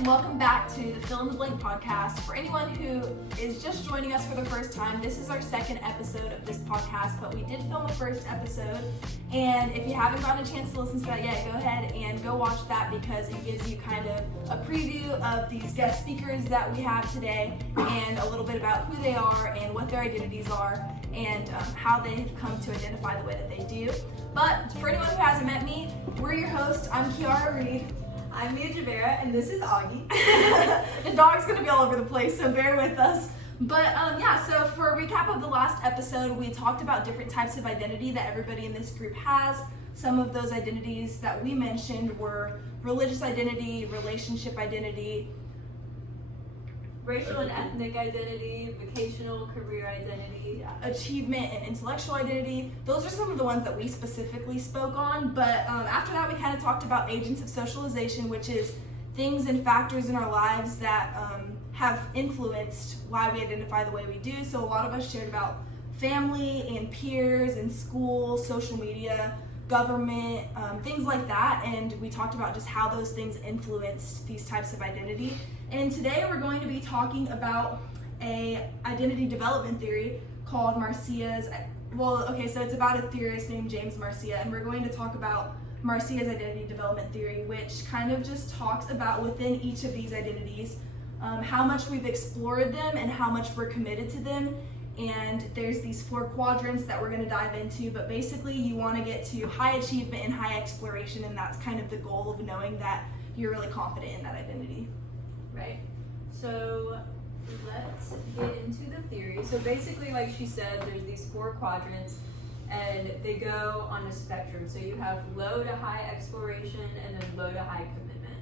and welcome back to the Fill in the Blank podcast. For anyone who is just joining us for the first time, this is our second episode of this podcast, but we did film the first episode, and if you haven't gotten a chance to listen to that yet, go ahead and go watch that because it gives you kind of a preview of these guest speakers that we have today and a little bit about who they are and what their identities are and how they've come to identify the way that they do. But for anyone who hasn't met me, we're your hosts. I'm Kiara Reed. I'm Mia Javera, and this is Augie. The dog's gonna be all over the place, so bear with us. But so for a recap of the last episode, we talked about different types of identity that everybody in this group has. Some of those identities that we mentioned were religious identity, relationship identity, racial and ethnic identity, vocational career identity, achievement and intellectual identity. Those are some of the ones that we specifically spoke on, but after that we kind of talked about agents of socialization, which is things and factors in our lives that have influenced why we identify the way we do. So a lot of us shared about family and peers and school, social media, government, things like that, and we talked about just how those things influenced these types of identity. And today we're going to be talking about a identity development theory called Marcia's, so it's about a theorist named James Marcia, and we're going to talk about Marcia's identity development theory, which kind of just talks about within each of these identities, how much we've explored them and how much we're committed to them. And there's these 4 quadrants that we're going to dive into, but basically you want to get to high achievement and high exploration, and that's kind of the goal of knowing that you're really confident in that identity. Right. So let's get into the theory. So basically, like she said, there's these 4 quadrants, and they go on a spectrum. So you have low to high exploration and then low to high commitment.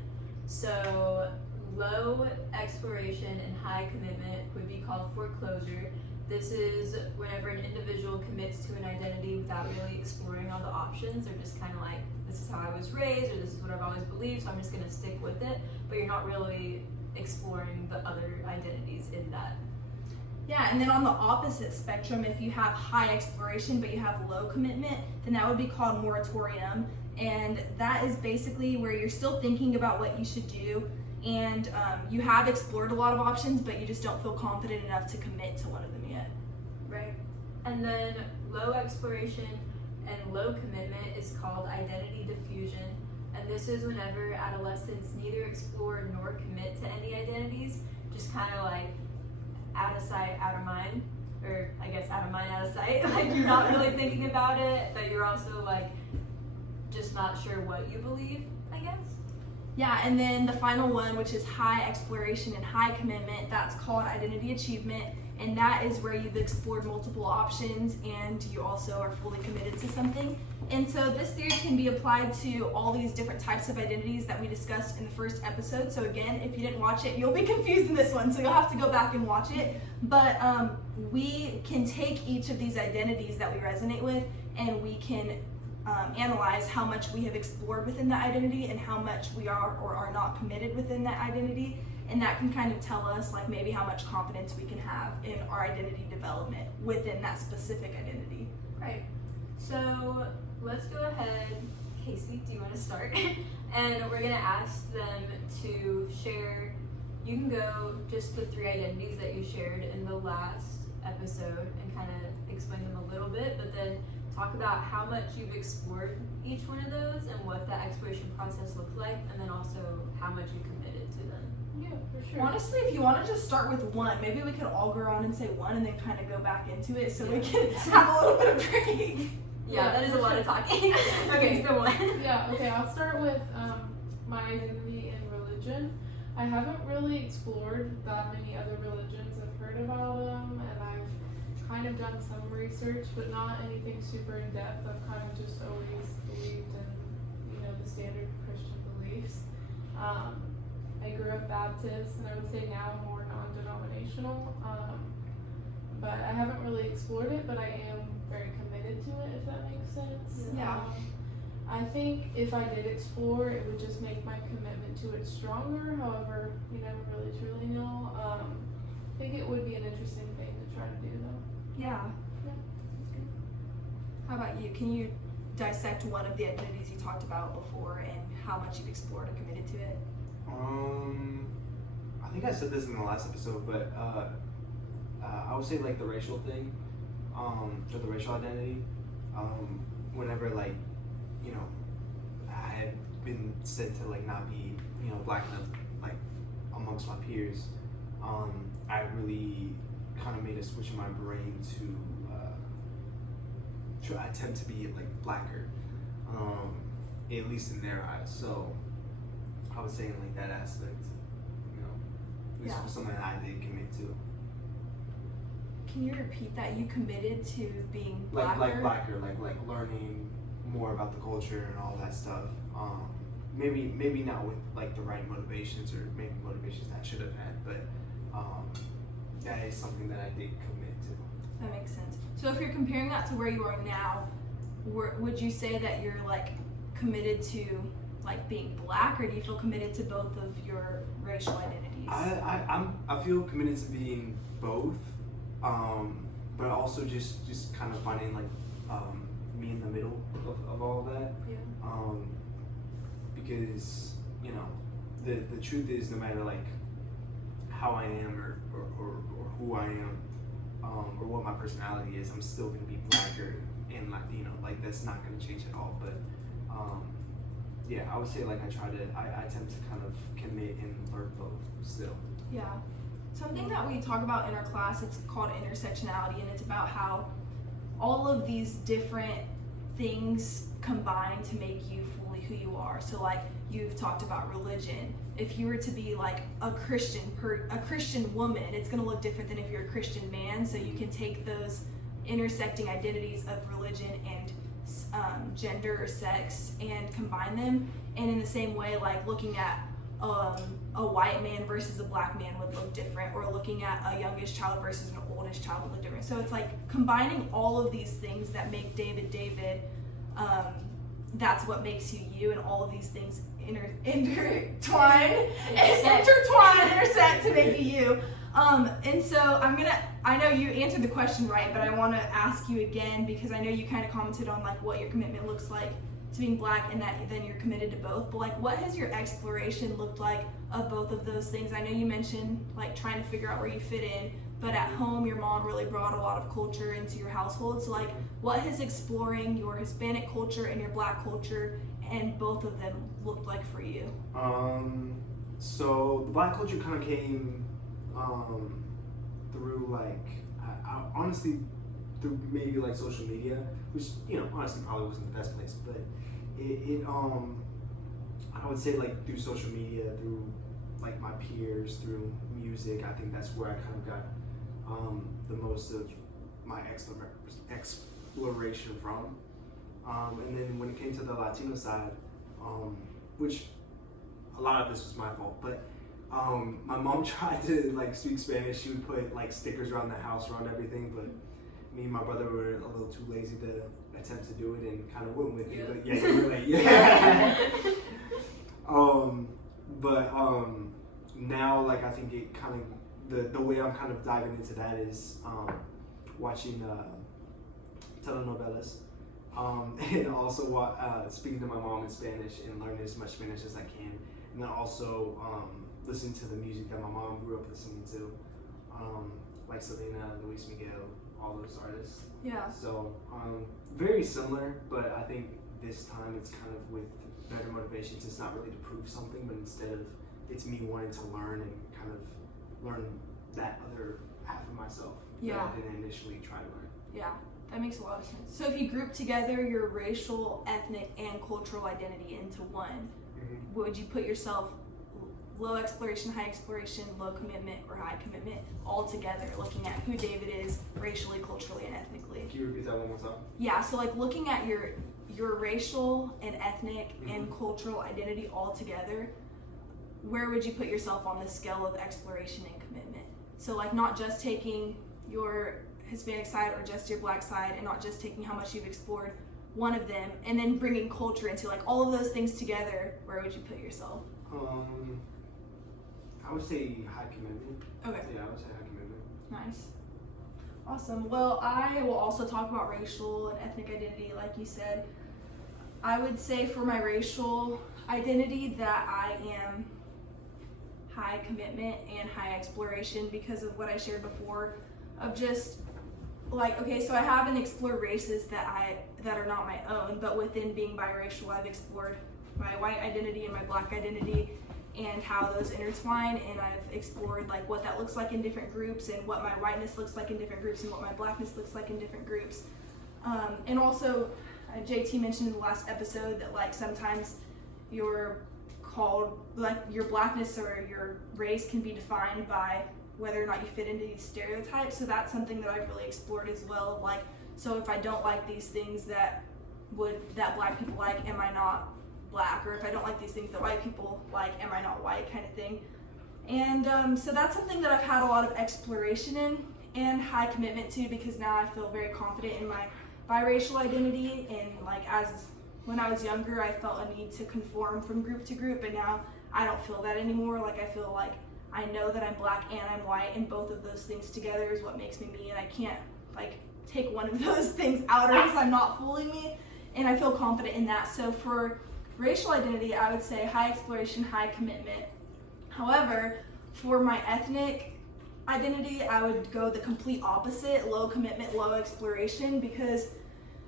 So low exploration and high commitment would be called foreclosure. This is whenever an individual commits to an identity without really exploring all the options. They're just kind of like, this is how I was raised, or this is what I've always believed, so I'm just going to stick with it. But you're not really exploring the other identities in that. Yeah, and then on the opposite spectrum, if you have high exploration but you have low commitment, then that would be called moratorium. And that is basically where you're still thinking about what you should do, and you have explored a lot of options, but you just don't feel confident enough to commit to one of them yet. Right. And then low exploration and low commitment is called identity diffusion. And this is whenever adolescents neither explore nor commit to any identities, just kind of like out of sight, out of mind, or I guess out of mind, out of sight. Like you're not really thinking about it, but you're also like just not sure what you believe, I guess. Yeah, and then the final one, which is high exploration and high commitment, that's called identity achievement, and that is where you've explored multiple options and you also are fully committed to something. And so this theory can be applied to all these different types of identities that we discussed in the first episode. So again, if you didn't watch it, you'll be confused in this one, so you'll have to go back and watch it. But we can take each of these identities that we resonate with, and we can analyze how much we have explored within that identity and how much we are or are not committed within that identity. And that can kind of tell us like maybe how much confidence we can have in our identity development within that specific identity. Right. So let's go ahead. Casey, do you want to start? And we're going to ask them to share, you can go just the 3 identities that you shared in the last episode and kind of explain them a little bit, but then talk about how much you've explored each one of those and what that exploration process looked like, and then also how much you committed to them. Yeah, for sure. Honestly, if you want to just start with one, maybe we could all go around and say one and then kind of go back into it so we can have a little bit of break. Yeah, that is a lot of talking. Okay, so one. Yeah, okay, I'll start with my identity in religion. I haven't really explored that many other religions. I've heard about them, and I've kind of done some research, but not anything super in depth. I've kind of just always believed in, the standard Christian beliefs. I grew up Baptist, and I would say now I'm more non-denominational. But I haven't really explored it, but I am very committed to it, if that makes sense. Yeah. I think if I did explore, it would just make my commitment to it stronger. However, you never really truly know. I think it would be an interesting thing to try to do, though. Yeah. Yeah, that's good. How about you? Can you dissect one of the identities you talked about before and how much you've explored or committed to it? think I said this in the last episode, but I would say like the racial thing, or the racial identity. Whenever like, you know, I had been said to like not be, you know, black enough like amongst my peers, I really kind of made a switch in my brain to attempt to be like blacker, at least in their eyes. So I was saying like that aspect, you know, this was something that I did commit to. Can you repeat that? You committed to being blacker? Like blacker, like learning more about the culture and all that stuff. Maybe not with like the right motivations, or maybe motivations that I should have had, but that is something that I did commit to. That makes sense. So if you're comparing that to where you are now, would you say that you're like committed to like being black, or do you feel committed to both of your racial identities? I feel committed to being both, but also just kind of finding like me in the middle of all of that. Yeah. Because you know the truth is, no matter like how I am or who I am, or what my personality is, I'm still gonna be blacker and Latino. Like that's not gonna change at all. But yeah, I would say like I attempt to kind of commit and learn both still. Yeah. Something that we talk about in our class, it's called intersectionality, and it's about how all of these different things combine to make you fully who you are. So like you've talked about religion. If you were to be like a Christian woman, it's going to look different than if you're a Christian man. So you can take those intersecting identities of religion and gender or sex and combine them. And in the same way, like looking at a white man versus a black man would look different, or looking at a youngest child versus an oldest child would look different. So it's like combining all of these things that make David, that's what makes you you, and all of these things intersect to make you. And so I know you answered the question right, but I want to ask you again, because I know you kind of commented on like what your commitment looks like to being black, and that then you're committed to both. But like, what has your exploration looked like of both of those things? I know you mentioned like trying to figure out where you fit in, but at home your mom really brought a lot of culture into your household. So like, what has exploring your Hispanic culture and your black culture and both of them looked like for you? So the black culture kind of came through like I honestly through maybe like social media, which, you know, honestly probably wasn't the best place, but it I would say like through social media, through like my peers, through music. I think that's where I kind of got the most of my exploration from. And then when it came to the Latino side, which a lot of this was my fault, but my mom tried to like speak Spanish. She would put like stickers around the house, around everything, but me and my brother were a little too lazy to attempt to do it, and kind of went with it. But yeah, you were like, yeah. But now like I think it kind of the way I'm kind of diving into that is watching telenovelas, and also speaking to my mom in Spanish and learning as much Spanish as I can, and then also listening to the music that my mom grew up listening to, like Selena, Luis Miguel, all those artists. Yeah. So very similar, but I think this time it's kind of with better motivations. It's not really to prove something, but instead of it's me wanting to learn and kind of learn that other half of myself that I didn't initially try to learn. Yeah, that makes a lot of sense. So if you group together your racial, ethnic, and cultural identity into one, would you put yourself low exploration, high exploration, low commitment, or high commitment all together, looking at who David is racially, culturally, and ethnically? Can you repeat that one more time? Yeah, so like looking at your racial and ethnic and cultural identity all together, where would you put yourself on the scale of exploration and commitment? So like not just taking your Hispanic side or just your black side, and not just taking how much you've explored one of them, and then bringing culture into like all of those things together, where would you put yourself? I would say high commitment. Okay. Yeah, I would say high commitment. Nice. Awesome. Well, I will also talk about racial and ethnic identity, like you said. I would say for my racial identity that I am high high commitment and high exploration because of what I shared before of just like, okay, so I haven't explored races that are not my own, but within being biracial, I've explored my white identity and my black identity and how those intertwine, and I've explored like what that looks like in different groups and what my whiteness looks like in different groups and what my blackness looks like in different groups. And also, JT mentioned in the last episode that like sometimes you're called, like your blackness or your race can be defined by whether or not you fit into these stereotypes. So that's something that I've really explored as well. Like, so if I don't like these things that black people like, am I not black? Or if I don't like these things that white people like, am I not white, kind of thing. And so that's something that I've had a lot of exploration in and high commitment to, because now I feel very confident in my biracial identity. And like when I was younger, I felt a need to conform from group to group, and now I don't feel that anymore. Like I feel like I know that I'm black and I'm white, and both of those things together is what makes me me, and I can't like take one of those things out or else I'm not fully me, and I feel confident in that. So for racial identity, I would say high exploration, high commitment. However, for my ethnic identity, I would go the complete opposite, low commitment, low exploration, because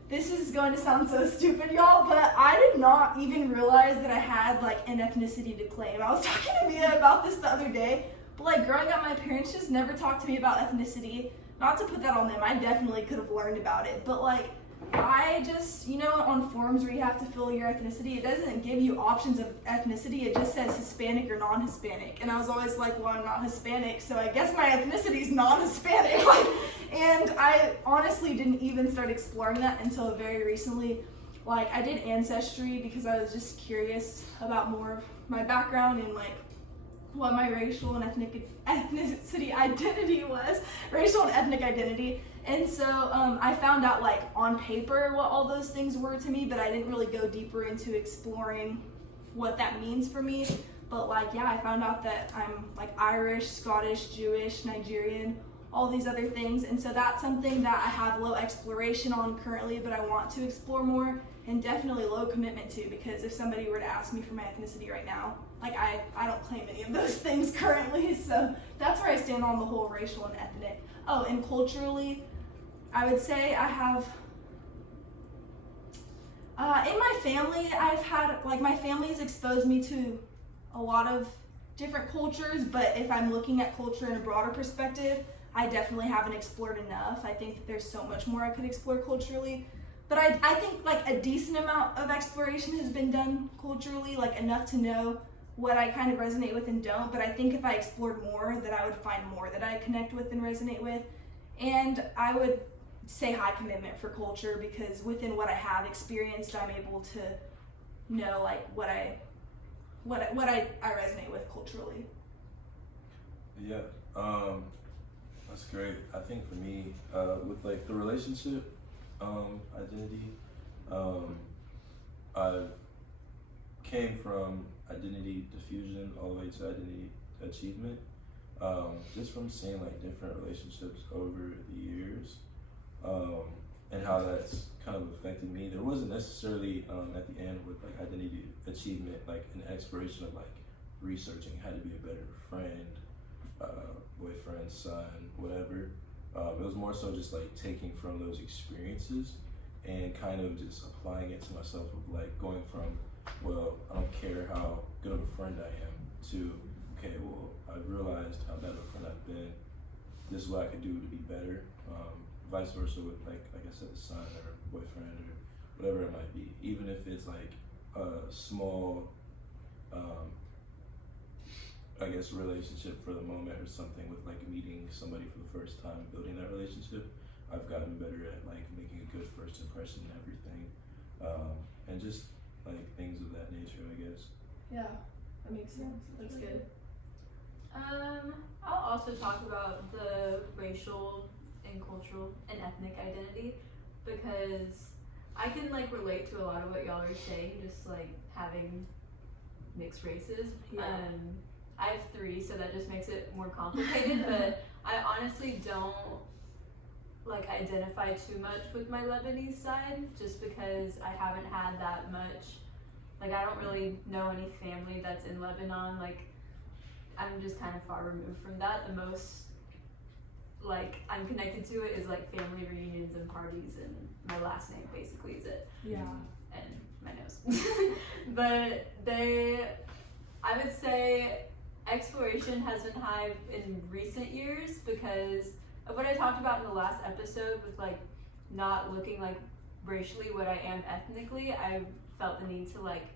this is going to sound so stupid, y'all, but I did not even realize that I had like an ethnicity to claim. I was talking to Mia about this the other day, but like growing up, my parents just never talked to me about ethnicity. Not to put that on them, I definitely could have learned about it, but like I just, you know, on forms where you have to fill your ethnicity, it doesn't give you options of ethnicity, it just says Hispanic or non-Hispanic. And I was always like, well, I'm not Hispanic, so I guess my ethnicity is non-Hispanic. And I honestly didn't even start exploring that until very recently. Like, I did Ancestry because I was just curious about more of my background and like what my racial and ethnicity identity was, racial and ethnic identity. And so I found out like on paper what all those things were to me, but I didn't really go deeper into exploring what that means for me. But like, yeah, I found out that I'm like Irish, Scottish, Jewish, Nigerian, all these other things. And so that's something that I have low exploration on currently, but I want to explore more, and definitely low commitment to, because if somebody were to ask me for my ethnicity right now, like I don't claim any of those things currently. So that's where I stand on the whole racial and ethnic. Oh, and culturally, I would say I have, in my family, I've had, like my family's exposed me to a lot of different cultures, but if I'm looking at culture in a broader perspective, I definitely haven't explored enough. I think that there's so much more I could explore culturally, but I think like a decent amount of exploration has been done culturally, like enough to know what I kind of resonate with and don't, but I think if I explored more, that I would find more that I connect with and resonate with. And I would say high commitment for culture, because within what I have experienced, I'm able to know like what I resonate with culturally. Yeah, that's great. I think for me, with like the relationship identity, I came from identity diffusion all the way to identity achievement, just from seeing like different relationships over the years, and how that's kind of affected me. There wasn't necessarily at the end with like identity achievement, like an exploration of like researching how to be a better friend, boyfriend, son, whatever. It was more so just like taking from those experiences and kind of just applying it to myself, of like going from, well, I don't care how good of a friend I am, to, okay, well, I've realized how bad of a friend I've been. This is what I could do to be better. Vice versa with like I said, a son or a boyfriend or whatever it might be. Even if it's like a small, I guess, relationship for the moment or something, with like meeting somebody for the first time, building that relationship, I've gotten better at like making a good first impression and everything, and just like things of that nature, I guess. Yeah, that makes sense. That's good. I'll also talk about the racial and cultural and ethnic identity, because I can like relate to a lot of what y'all are saying, just like having mixed races. Yeah. I have 3, so that just makes it more complicated, but I honestly don't like identify too much with my Lebanese side, just because I haven't had that much, like I don't really know any family that's in Lebanon. Like I'm just kind of far removed from that. The most like I'm connected to it is like family reunions and parties, and my last name basically is it. Yeah. And my nose. But I would say exploration has been high in recent years because of what I talked about in the last episode with like not looking like racially what I am ethnically. I felt the need to like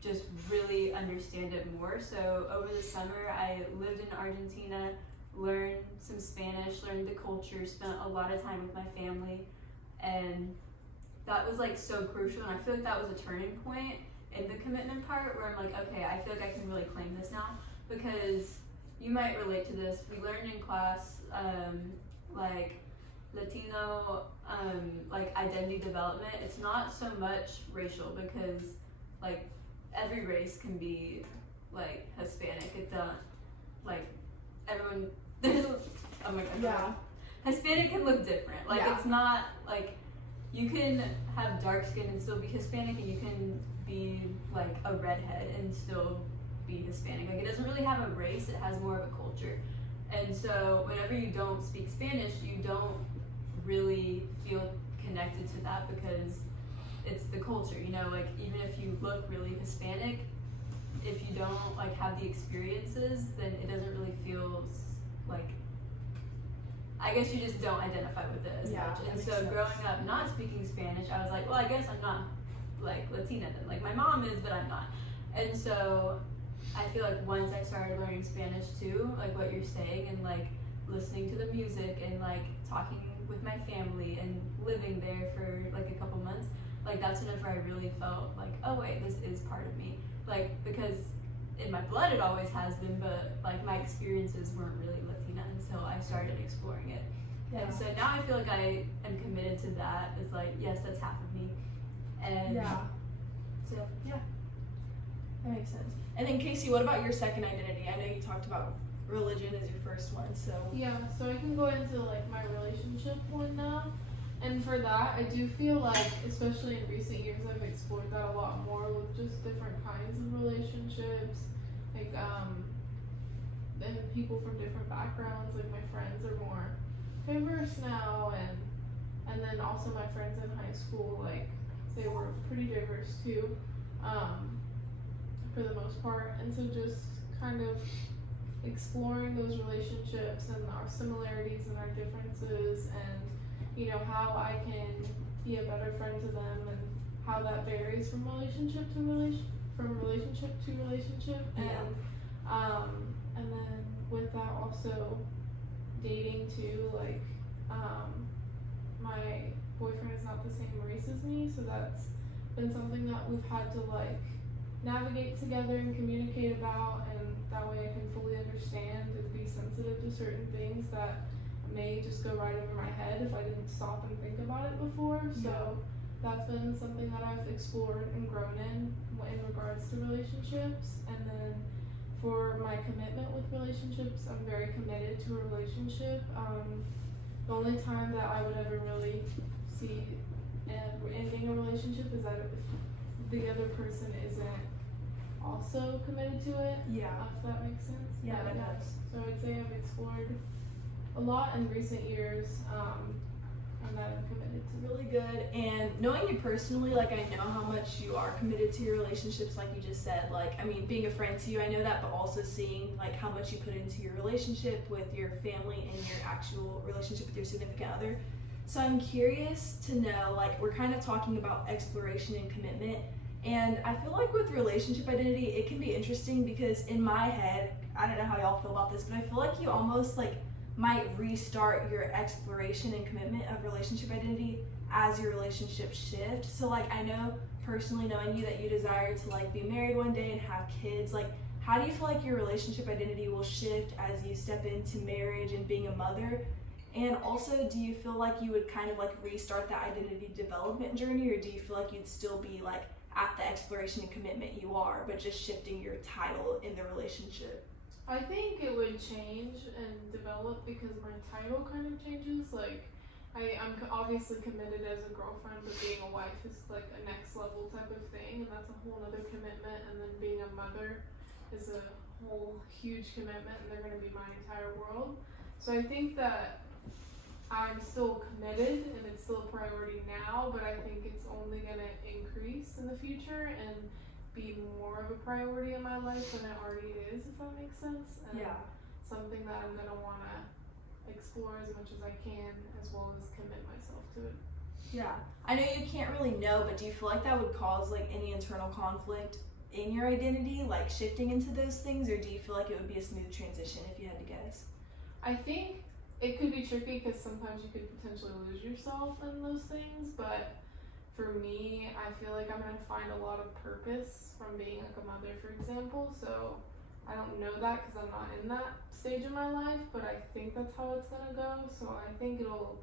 just really understand it more. So over the summer I lived in Argentina, learned some Spanish, learned the culture, spent a lot of time with my family, and that was like so crucial. And I feel like that was a turning point in the commitment part where I'm like, okay, I feel like I can really claim this now, because you might relate to this. We learned in class like Latino like identity development. It's not so much racial because like every race can be like Hispanic. It don't like everyone there's oh my god. Yeah. Hispanic can look different. Like Yeah. it's not like you can have dark skin and still be Hispanic, and you can be like a redhead and still be Hispanic. Like it doesn't really have a race, it has more of a culture. And so whenever you don't speak Spanish, you don't really feel connected to that because it's the culture, you know, like even if you look really Hispanic, if you don't like have the experiences, then it doesn't really feel like, I guess you just don't identify with it as Yeah, much. that And makes so sense. growing up not speaking Spanish, I was like, well, I guess I'm not like Latina then. Like my mom is, but I'm not. And so I feel like once I started learning Spanish too, like what you're saying, and like listening to the music and like talking with my family and living there for like a couple months, like that's whenever I really felt like, oh wait, this is part of me. Like because in my blood it always has been, but like my experiences weren't really Latina until I started exploring it. Yeah. And so now I feel like I am committed to that. It's like, yes, that's half of me. And Yeah. so yeah. That makes sense. And then Casey, what about your second identity? I know you talked about religion as your first one, so Yeah, so I can go into like my relationship one now. And for that, I do feel like, especially in recent years, I've explored that a lot more with just different kinds of relationships, like and people from different backgrounds. Like my friends are more diverse now, and then also my friends in high school, like they were pretty diverse too, for the most part. And so just kind of exploring those relationships and our similarities and our differences, and you know how I can be a better friend to them, and how that varies from relationship to relationship. And then with that also dating too, like my boyfriend is not the same race as me, so that's been something that we've had to like navigate together and communicate about, and that way I can fully understand and be sensitive to certain things that may just go right over my head if I didn't stop and think about it before. So that's been something that I've explored and grown in regards to relationships. And then for my commitment with relationships, I'm very committed to a relationship. The only time that I would ever really see ending a relationship is that if the other person isn't also committed to it. yeah. If that makes sense. Yeah, But that does. So I'd say I've explored a lot in recent years, and that I'm committed to. Really good. And knowing you personally, like I know how much you are committed to your relationships, like you just said. Like, I mean, being a friend to you, I know that, but also seeing like how much you put into your relationship with your family and your actual relationship with your significant other. So I'm curious to know, like, we're kind of talking about exploration and commitment. And I feel like with relationship identity, it can be interesting because in my head, I don't know how y'all feel about this, but I feel like you almost like might restart your exploration and commitment of relationship identity as your relationships shift. So like I know personally, knowing you, that you desire to like be married one day and have kids. Like how do you feel like your relationship identity will shift as you step into marriage and being a mother? And also, do you feel like you would kind of like restart that identity development journey, or do you feel like you'd still be like at the exploration and commitment you are, but just shifting your title in the relationship? I think it would change and develop because my title kind of changes. Like, I'm obviously committed as a girlfriend, but being a wife is like a next level type of thing, and that's a whole other commitment. And then being a mother is a whole huge commitment and they're going to be my entire world. So I think that I'm still committed and it's still a priority now, but I think it's only going to increase in the future and be more of a priority in my life than it already is, if that makes sense. And Yeah. something that I'm going to want to explore as much as I can, as well as commit myself to it. Yeah. I know you can't really know, but do you feel like that would cause like any internal conflict in your identity, like shifting into those things, or do you feel like it would be a smooth transition if you had to guess? I think it could be tricky because sometimes you could potentially lose yourself in those things, but for me, I feel like I'm going to find a lot of purpose from being like a mother, for example. So I don't know that because I'm not in that stage of my life, but I think that's how it's going to go. So I think it'll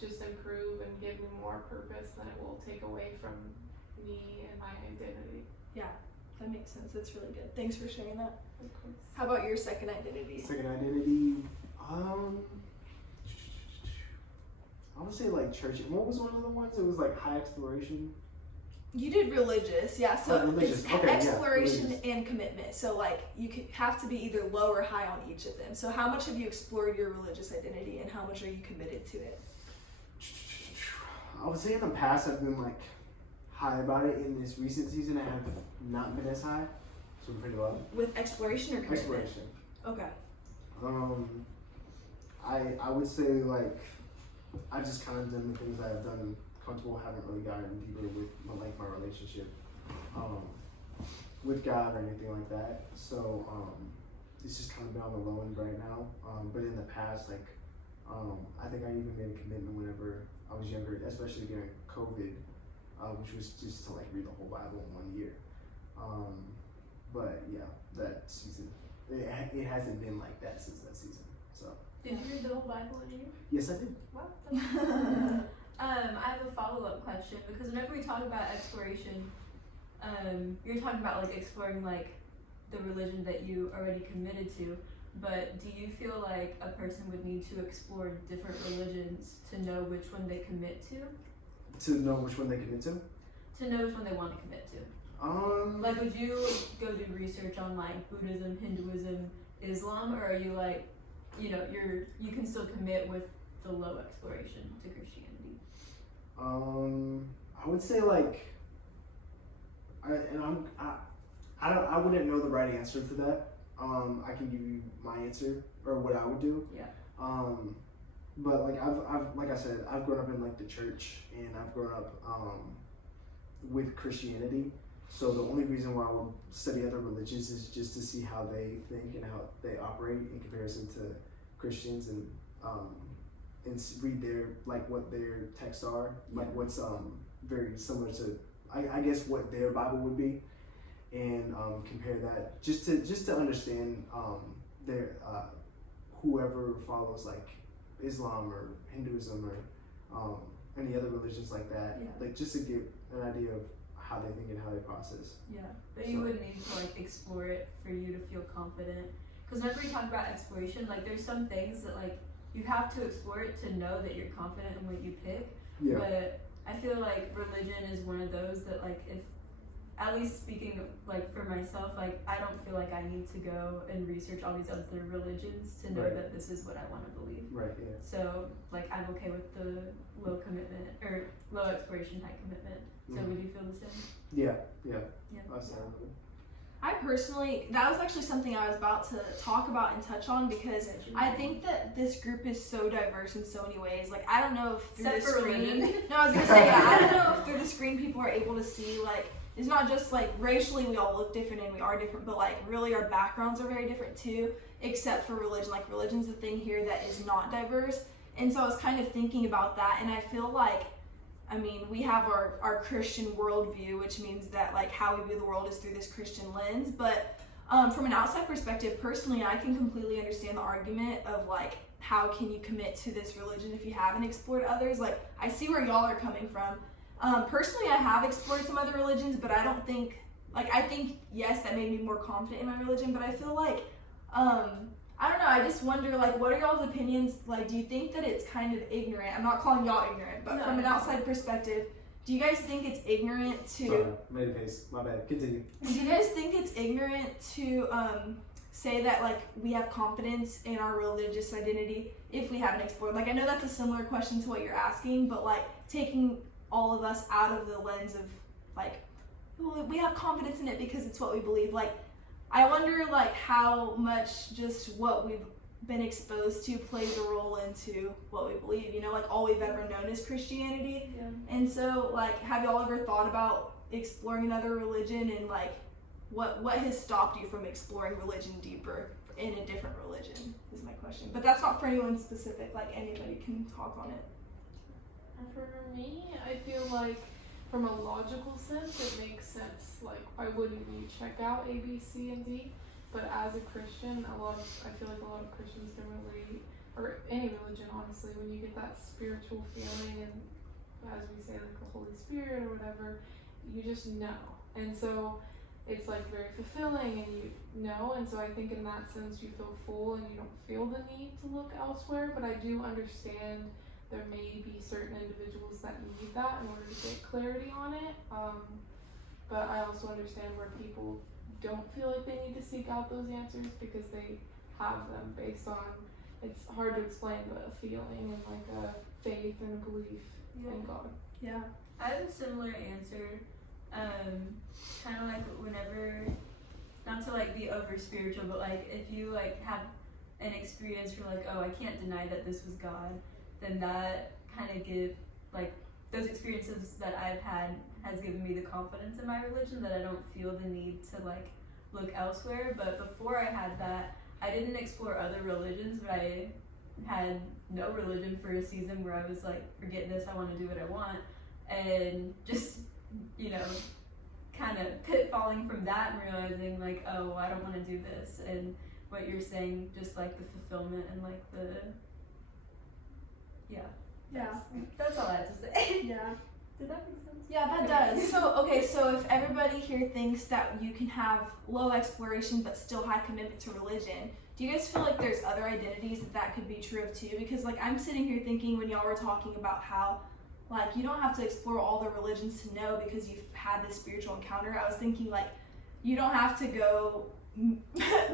just improve and give me more purpose than it will take away from me and my identity. Yeah, that makes sense. That's really good. Thanks for sharing that. Of course. How about your second identity? Second identity, I would say like church. What was one of the ones? It was like high exploration. You did religious, yeah. So religious. it's Okay, yeah, exploration religious. and commitment. So like you could have to be either low or high on each of them. So how much have you explored your religious identity, and how much are you committed to it? I would say in the past I've been like high about it. In this recent season, I have not been as high, so I'm pretty low. With exploration or commitment? Exploration. Okay. I would say like I just kind of done the things that I've done comfortable. Haven't really gotten deeper with my relationship with God or anything like that. So it's just kind of been on the low end right now. But in the past, like I think I even made a commitment whenever I was younger, especially during COVID, which was just to like read the whole Bible in 1 year. But yeah, that season it hasn't been like that since that season. So. Did you read the whole Bible in a year? Yes, I did. Wow. I have a follow-up question because whenever we talk about exploration, you're talking about like exploring like the religion that you already committed to, but do you feel like a person would need to explore different religions to know which one they commit to? To know which one they commit to? To know which one they want to commit to. Like would you go do research on like Buddhism, Hinduism, Islam, or are you like, you know, you can still commit with the low exploration to Christianity? I would say like, I wouldn't know the right answer to that. I can give you my answer or what I would do. Yeah. But like I've like I said, I've grown up in like the church and I've grown up with Christianity. So the only reason why I would study other religions is just to see how they think and how they operate in comparison to Christians and read their like what their texts are, like what's very similar to I guess what their Bible would be, and compare that just to understand their whoever follows like Islam or Hinduism or any other religions like that, like just to get an idea of how they think and how they process. Yeah, but you would need to like explore it for you to feel confident. Because whenever we talk about exploration, like there's some things that like you have to explore it to know that you're confident in what you pick. Yeah. But I feel like religion is one of those that like if, at least speaking like for myself, like I don't feel like I need to go and research all these other religions to know that this is what I want to believe. Right. Yeah. So like I'm okay with the low commitment or low exploration type commitment. So would you feel the same? Yeah. I personally, that was actually something I was about to talk about and touch on because I think that this group is so diverse in so many ways. Like, I don't know if through Except the for screen, religion. no, I was gonna say, I don't know if through the screen people are able to see, like, it's not just like racially we all look different and we are different, but like really our backgrounds are very different too, except for religion. Like, religion's the thing here that is not diverse. And so I was kind of thinking about that, and I feel like, I mean, we have our Christian worldview, which means that like how we view the world is through this Christian lens. But from an outside perspective, personally, I can completely understand the argument of like, how can you commit to this religion if you haven't explored others? Like, I see where y'all are coming from. Personally, I have explored some other religions, but I don't think, like, I think, yes, that made me more confident in my religion, but I feel like, I don't know, I just wonder, like, what are y'all's opinions? Like, do you think that it's kind of ignorant? I'm not calling y'all ignorant, but from an outside perspective, do you guys think it's ignorant to... Sorry, made a face. My bad. Continue. Do you guys think it's ignorant to say that like we have confidence in our religious identity if we haven't explored? Like I know that's a similar question to what you're asking, but like taking all of us out of the lens of like, well, we have confidence in it because it's what we believe. Like I wonder like how much just what we've been exposed to plays a role into what we believe, you know, like all we've ever known is Christianity. Yeah. And so like have y'all ever thought about exploring another religion, and like what has stopped you from exploring religion deeper in a different religion is my question. But that's not for anyone specific, like anybody can talk on it. For me, I feel like from a logical sense, it makes sense. Like, why wouldn't we check out A, B, C, and D? But as a Christian, I feel like a lot of Christians can relate, or any religion, honestly, when you get that spiritual feeling, and as we say, like the Holy Spirit or whatever, you just know. And so it's like very fulfilling, and you know, and so I think in that sense you feel full and you don't feel the need to look elsewhere. But I do understand there may be certain individuals that need that in order to get clarity on it. But I also understand where people don't feel like they need to seek out those answers because they have them based on, it's hard to explain, but a feeling and like a faith and a belief in God. Yeah. I have a similar answer. Kind of like whenever, not to like be over spiritual, but like if you like have an experience where like, oh, I can't deny that this was God, then that kind of like those experiences that I've had has given me the confidence in my religion that I don't feel the need to like look elsewhere. But before I had that, I didn't explore other religions, but I had no religion for a season where I was like, forget this, I want to do what I want, and just, you know, kind of pitfalling from that and realizing like, oh, I don't want to do this. And what you're saying, just like the fulfillment and like the, that's all I have to say. Yeah. Did that make sense? Yeah, that does. So if everybody here thinks that you can have low exploration but still high commitment to religion, do you guys feel like there's other identities that could be true of too? Because like I'm sitting here thinking when y'all were talking about how like you don't have to explore all the religions to know because you've had this spiritual encounter, I was thinking like you don't have to go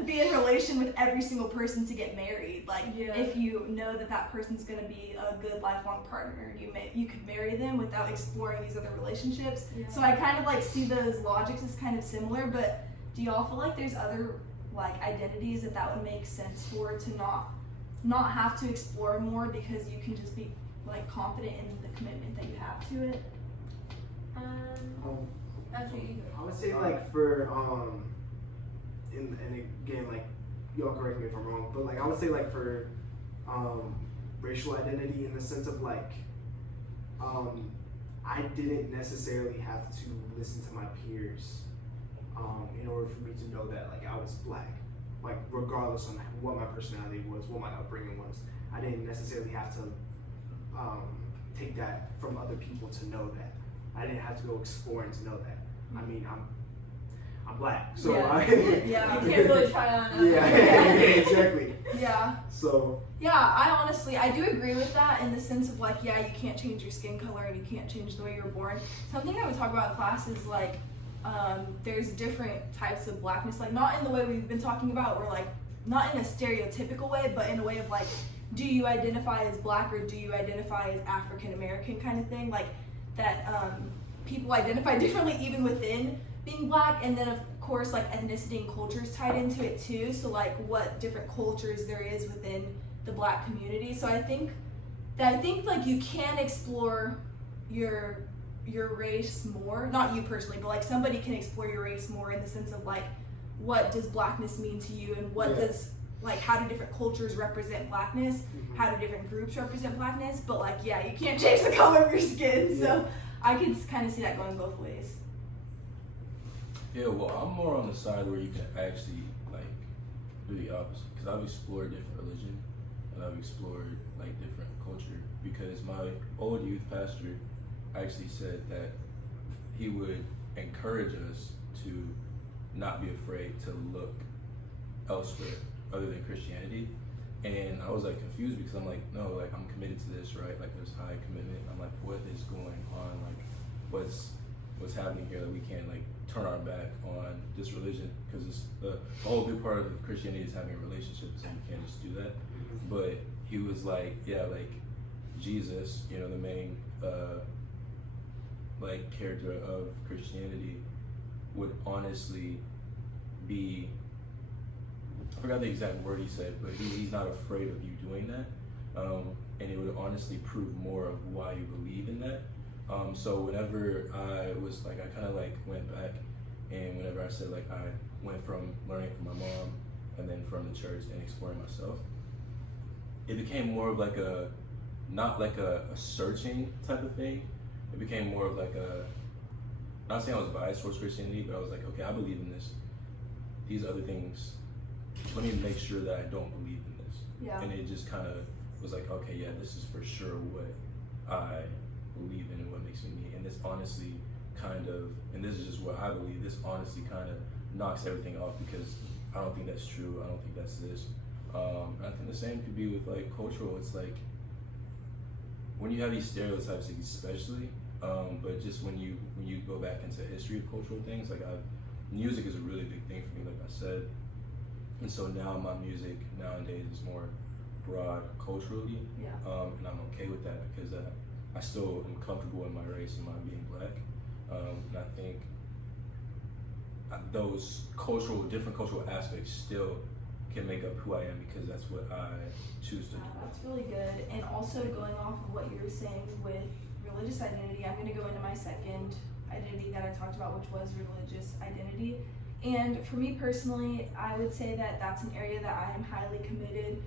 be in relation with every single person to get married. Like if you know that person's going to be a good lifelong partner, you could marry them without exploring these other relationships. So I kind of like see those logics as kind of similar, but do y'all feel like there's other like identities that would make sense for to not have to explore more because you can just be like confident in the commitment that you have to it? After you go. I would say like for and again, like y'all correct me if I'm wrong, but like I would say like for racial identity in the sense of like I didn't necessarily have to listen to my peers in order for me to know that like I was black, like regardless of what my personality was, what my upbringing was. I didn't necessarily have to take that from other people to know that. I didn't have to go exploring to know that. I mean, I'm black, so you can't really try on. Yeah, exactly. Yeah. So. Yeah, I do agree with that in the sense of like, yeah, you can't change your skin color and you can't change the way you were born. Something I would talk about in class is like, there's different types of blackness, like not in the way we've been talking about, or like not in a stereotypical way, but in a way of like, do you identify as black or do you identify as African American kind of thing, like that people identify differently even within being black, and then of course like ethnicity and culture is tied into it too, so like what different cultures there is within the black community. So I think like you can explore your race more, not you personally, but like somebody can explore your race more in the sense of like what does blackness mean to you, and what does like how do different cultures represent blackness, how do different groups represent blackness, but like yeah, you can't change the color of your skin. So I can kind of see that going both ways. Yeah, well, I'm more on the side where you can actually like do the opposite, because I've explored different religion and I've explored like different culture, because my old youth pastor actually said that he would encourage us to not be afraid to look elsewhere other than Christianity. And I was like confused because I'm like, no, like I'm committed to this, right? Like there's high commitment. I'm like, what is going on? Like what's what's happening here, that we can't like turn our back on this religion, because it's the whole big part of Christianity is having a relationship, so you can't just do that. But he was like, yeah, like Jesus, you know, the main like character of Christianity, would honestly be, I forgot the exact word he said, but he's not afraid of you doing that, and it would honestly prove more of why you believe in that. So whenever I was like, I kind of like went back, and whenever I said like I went from learning from my mom and then from the church and exploring myself, it became more of like a, not like a searching type of thing. It became more of like a, not saying I was biased towards Christianity, but I was like, okay, I believe in this. These other things, let me make sure that I don't believe in this. Yeah. And it just kind of was like, okay, yeah, this is for sure what I believe in and what makes me me. And this honestly kind of, and this is just what I believe, this honestly kind of knocks everything off, because I don't think that's true. I don't think that's this. And I think the same could be with like cultural. It's like when you have these stereotypes, especially, but just when you go back into history of cultural things, like music is a really big thing for me, like I said. And so now my music nowadays is more broad culturally, Yeah. And I'm okay with that, because I still am comfortable in my race and my being black, and I think those different cultural aspects still can make up who I am, because that's what I choose to do. That's really good. And also going off of what you were saying with religious identity, I'm going to go into my second identity that I talked about, which was religious identity. And for me personally, I would say that that's an area that I am highly committed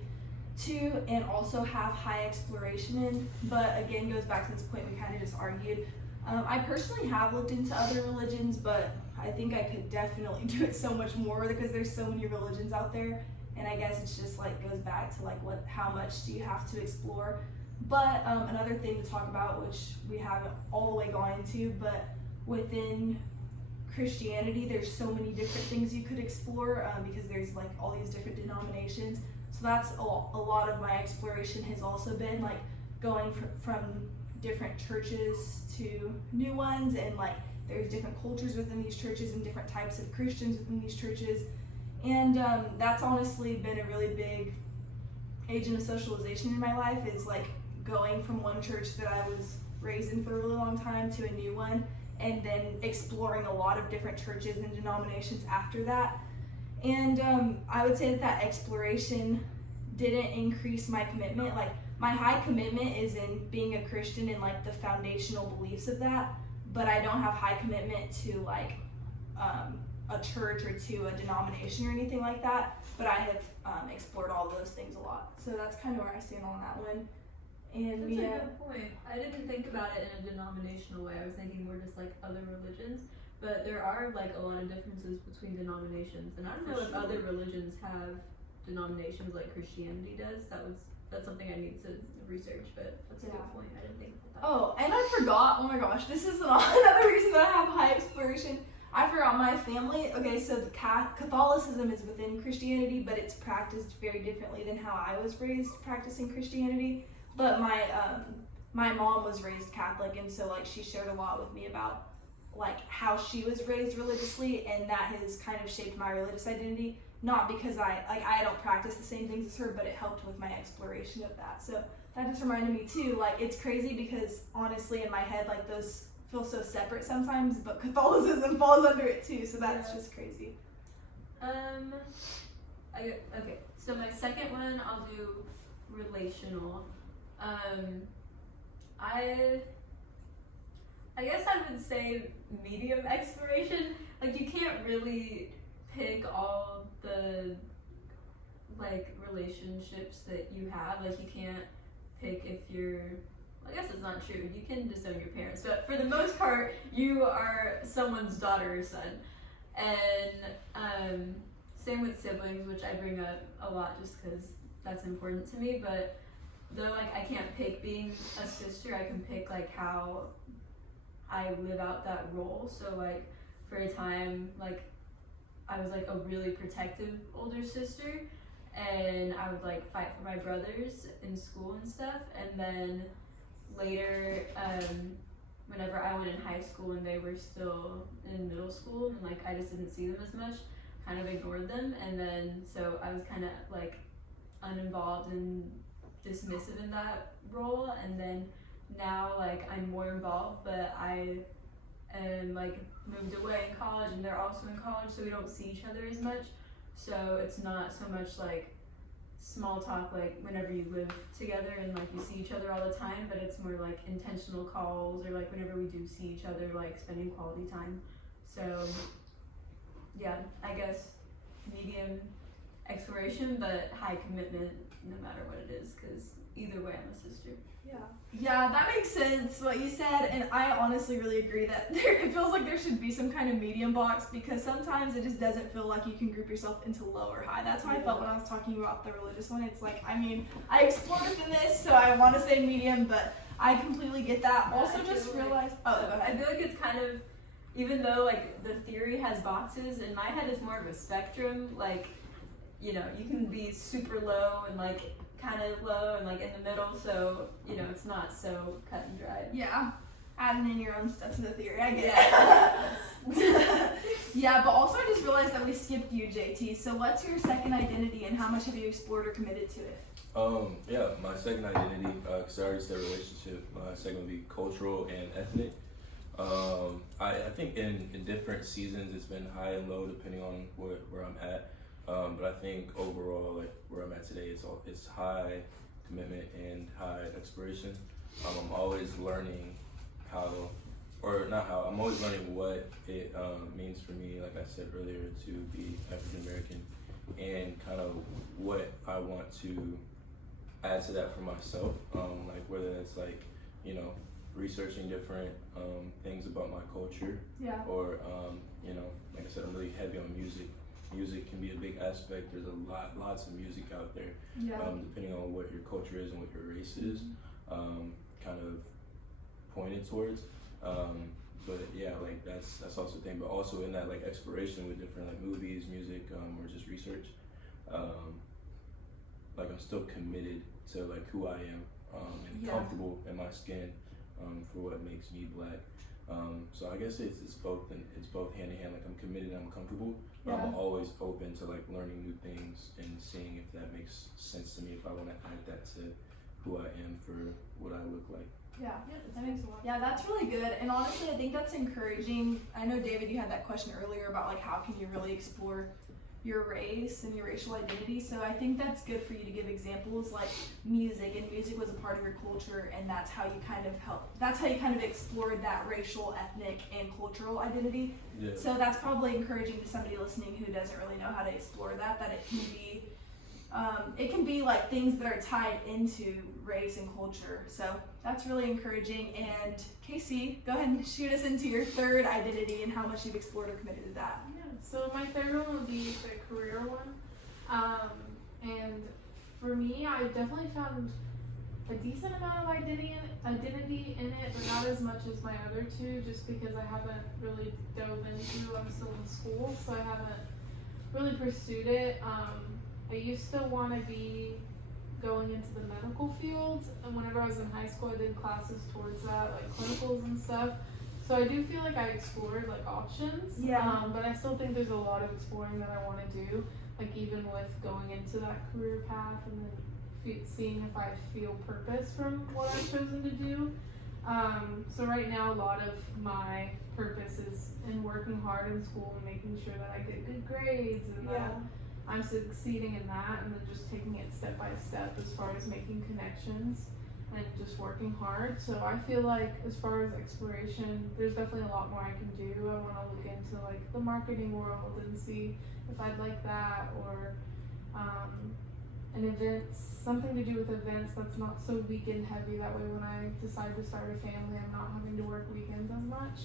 to and also have high exploration in. But again, goes back to this point we kind of just argued. I personally have looked into other religions, but I think I could definitely do it so much more, because there's so many religions out there. And I guess it's just like goes back to like how much do you have to explore. But another thing to talk about, which we haven't all the way gone into, but within Christianity, there's so many different things you could explore, because there's like all these different denominations. So that's a lot of my exploration has also been like going from different churches to new ones, and like there's different cultures within these churches and different types of Christians within these churches. And that's honestly been a really big agent of socialization in my life, is like going from one church that I was raised in for a really long time to a new one, and then exploring a lot of different churches and denominations after that. And I would say that exploration didn't increase my commitment. Like my high commitment is in being a Christian and like the foundational beliefs of that, but I don't have high commitment to like a church or to a denomination or anything like that. But I have explored all those things a lot. So that's kind of where I stand on that one. And That's a good point. I didn't think about it in a denominational way. I was thinking more just like other religions. But there are like a lot of differences between denominations. And I don't know if other religions have denominations like Christianity does. That's something I need to research, but that's a good point. I didn't think about that. Oh, and I forgot, oh my gosh, this is another reason that I have high exploration. I forgot my family. Okay, so the Catholicism is within Christianity, but it's practiced very differently than how I was raised practicing Christianity. But my mom was raised Catholic, and so like she shared a lot with me about like how she was raised religiously, and that has kind of shaped my religious identity. Not because I don't practice the same things as her, but it helped with my exploration of that. So that just reminded me too, like it's crazy because honestly in my head like those feel so separate sometimes, but Catholicism falls under it too, so that's just crazy. Okay, so my second one I'll do relational. I guess I would say medium exploration. Like you can't really pick all the like relationships that you have. Like you can't pick if you're, I guess it's not true. You can disown your parents, but for the most part, you are someone's daughter or son. And same with siblings, which I bring up a lot just because that's important to me. But though like I can't pick being a sister, I can pick like how I live out that role. So like for a time, like I was like a really protective older sister, and I would like fight for my brothers in school and stuff. And then later, whenever I went in high school and they were still in middle school, and like I just didn't see them as much, kind of ignored them, and then so I was kind of like uninvolved and dismissive in that role, and then now like I'm more involved, but I am like moved away in college and they're also in college, so we don't see each other as much, so it's not so much like small talk like whenever you live together and like you see each other all the time, but it's more like intentional calls, or like whenever we do see each other, like spending quality time. So yeah, I guess medium exploration but high commitment no matter what it is, because either way I'm a sister. Yeah, that makes sense what you said, and I honestly really agree that it feels like there should be some kind of medium box, because sometimes it just doesn't feel like you can group yourself into low or high. That's how I felt when I was talking about the religious one. It's like, I mean, I explored within this, so I want to say medium, but I completely get that. Also, just realized. Oh, go I ahead. feel like it's kind of, even though like the theory has boxes, in my head it's more of a spectrum. Like, you know, you can be super low and like kind of low and like in the middle, so you know it's not so cut and dry. Yeah, adding in your own stuff to the theory. I get it. Yeah, but also I just realized that we skipped you, JT. So what's your second identity, and how much have you explored or committed to it? Yeah, my second identity, because I already said relationship, my second would be cultural and ethnic. I think in different seasons it's been high and low depending on where I'm at. But I think overall, like where I'm at today, it's high commitment and high exploration. I'm always learning I'm always learning what it means for me, like I said earlier, to be African American, and kind of what I want to add to that for myself. Like whether that's like, you know, researching different things about my culture, Yeah. or you know, like I said, I'm really heavy on music. Music can be a big aspect. There's lots of music out there, Yeah. depending on what your culture is and what your race is, kind of pointed towards. But yeah, like that's also a thing. But also in that like exploration with different like movies, music, or just research, like I'm still committed to like who I am, and Yeah. comfortable in my skin, for what makes me black. So I guess it's both, and it's both hand in hand. Like I'm committed, and I'm comfortable, but I'm always open to like learning new things and seeing if that makes sense to me, if I want to add that to who I am for what I look like. Yeah. That makes a lot. Yeah, that's really good. And honestly, I think that's encouraging. I know, David, you had that question earlier about like how can you really explore your race and your racial identity. So I think that's good for you to give examples like music, and music was a part of your culture, and that's how you kind of explored that racial, ethnic, and cultural identity. Yeah. So that's probably encouraging to somebody listening who doesn't really know how to explore that it can be like things that are tied into race and culture. So that's really encouraging. And Casey, go ahead and shoot us into your third identity and how much you've explored or committed to that. Yeah, so my third one would be the career one. And for me, I definitely found a decent amount of identity in it, but not as much as my other two, just because I haven't really dove into, I'm still in school, so I haven't really pursued it. I used to want to be going into the medical field, and whenever I was in high school I did classes towards that, like clinicals and stuff. So I do feel like I explored like options, but I still think there's a lot of exploring that I want to do, like even with going into that career path and then seeing if I feel purpose from what I've chosen to do. So right now a lot of my purpose is in working hard in school and making sure that I get good grades and that I'm succeeding in that, and then just taking it step by step as far as making connections and just working hard. So I feel like as far as exploration, there's definitely a lot more I can do. I want to look into like the marketing world and see if I'd like that, or an events, something to do with events that's not so weekend heavy. That way when I decide to start a family, I'm not having to work weekends as much.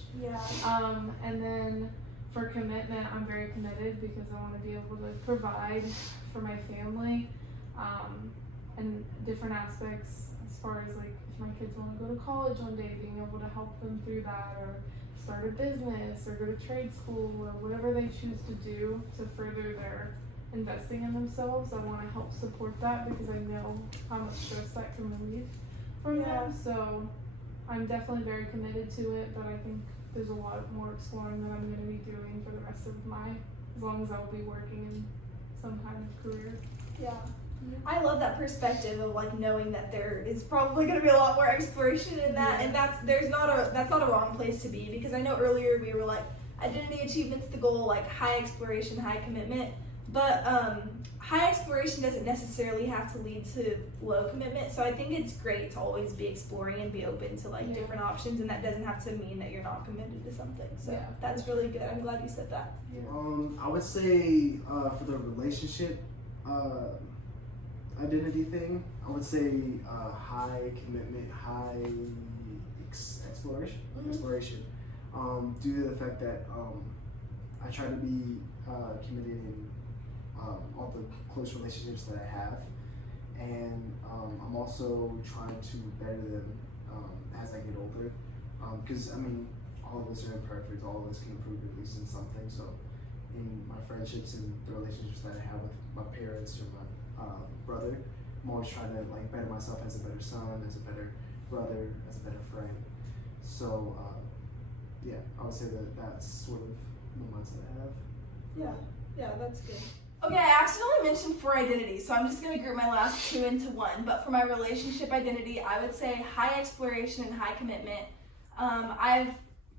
And then for commitment, I'm very committed because I want to be able to provide for my family, and different aspects as far as like if my kids want to go to college one day, being able to help them through that, or start a business or go to trade school, or whatever they choose to do to further their investing in themselves. I want to help support that because I know how much stress that can relieve from them. So I'm definitely very committed to it, but I think there's a lot more exploring that I'm going to be doing for the rest of as long as I'll be working in some kind of career. Yeah. I love that perspective of like knowing that there is probably going to be a lot more exploration in that, and that's not a wrong place to be, because I know earlier we were like identity achievement's the goal, like high exploration, high commitment, but high exploration doesn't necessarily have to lead to low commitment. So I think it's great to always be exploring and be open to like different options, and that doesn't have to mean that you're not committed to something. So that's really good. I'm glad you said that. I would say for the relationship identity thing, I would say high commitment, high exploration. Due to the fact that I try to be committed in all the close relationships that I have, and I'm also trying to better them as I get older, because I mean, all of us are imperfect, all of us can improve at least in something. So in my friendships and the relationships that I have with my parents or my brother, I'm always trying to like better myself as a better son, as a better brother, as a better friend. So I would say that that's sort of the mindset I have. Yeah, that's good. Okay, I accidentally mentioned 4 identities, so I'm just going to group my last 2 into 1. But for my relationship identity, I would say high exploration and high commitment.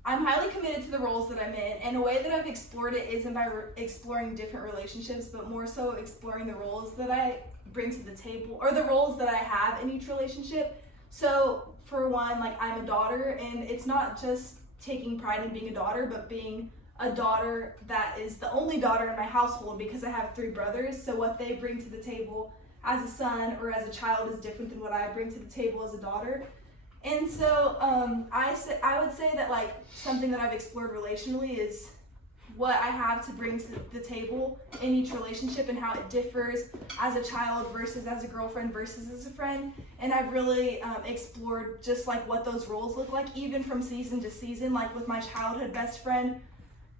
I'm highly committed to the roles that I'm in, and a way that I've explored it isn't by exploring different relationships, but more so exploring the roles that I bring to the table, or the roles that I have in each relationship. So for one, like I'm a daughter, and it's not just taking pride in being a daughter, but being a daughter that is the only daughter in my household, because I have 3 brothers. So what they bring to the table as a son or as a child is different than what I bring to the table as a daughter. And so I would say that like something that I've explored relationally is what I have to bring to the table in each relationship, and how it differs as a child versus as a girlfriend versus as a friend. And I've really explored just like what those roles look like, even from season to season. Like with my childhood best friend,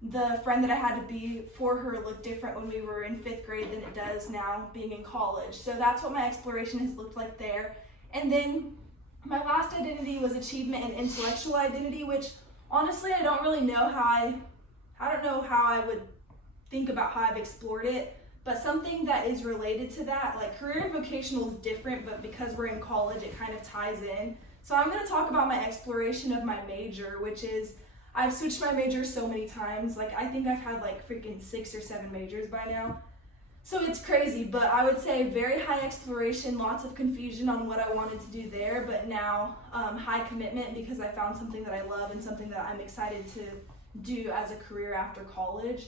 the friend that I had to be for her looked different when we were in 5th grade than it does now being in college. So that's what my exploration has looked like there. And then my last identity was achievement and intellectual identity, which honestly I don't really know I don't know how I would think about how I've explored it, but something that is related to that, like career and vocational is different, but because we're in college, it kind of ties in. So I'm going to talk about my exploration of my major, which is, I've switched my major so many times. Like I think I've had like freaking 6 or 7 majors by now. So it's crazy, but I would say very high exploration, lots of confusion on what I wanted to do there, but now high commitment, because I found something that I love and something that I'm excited to do as a career after college.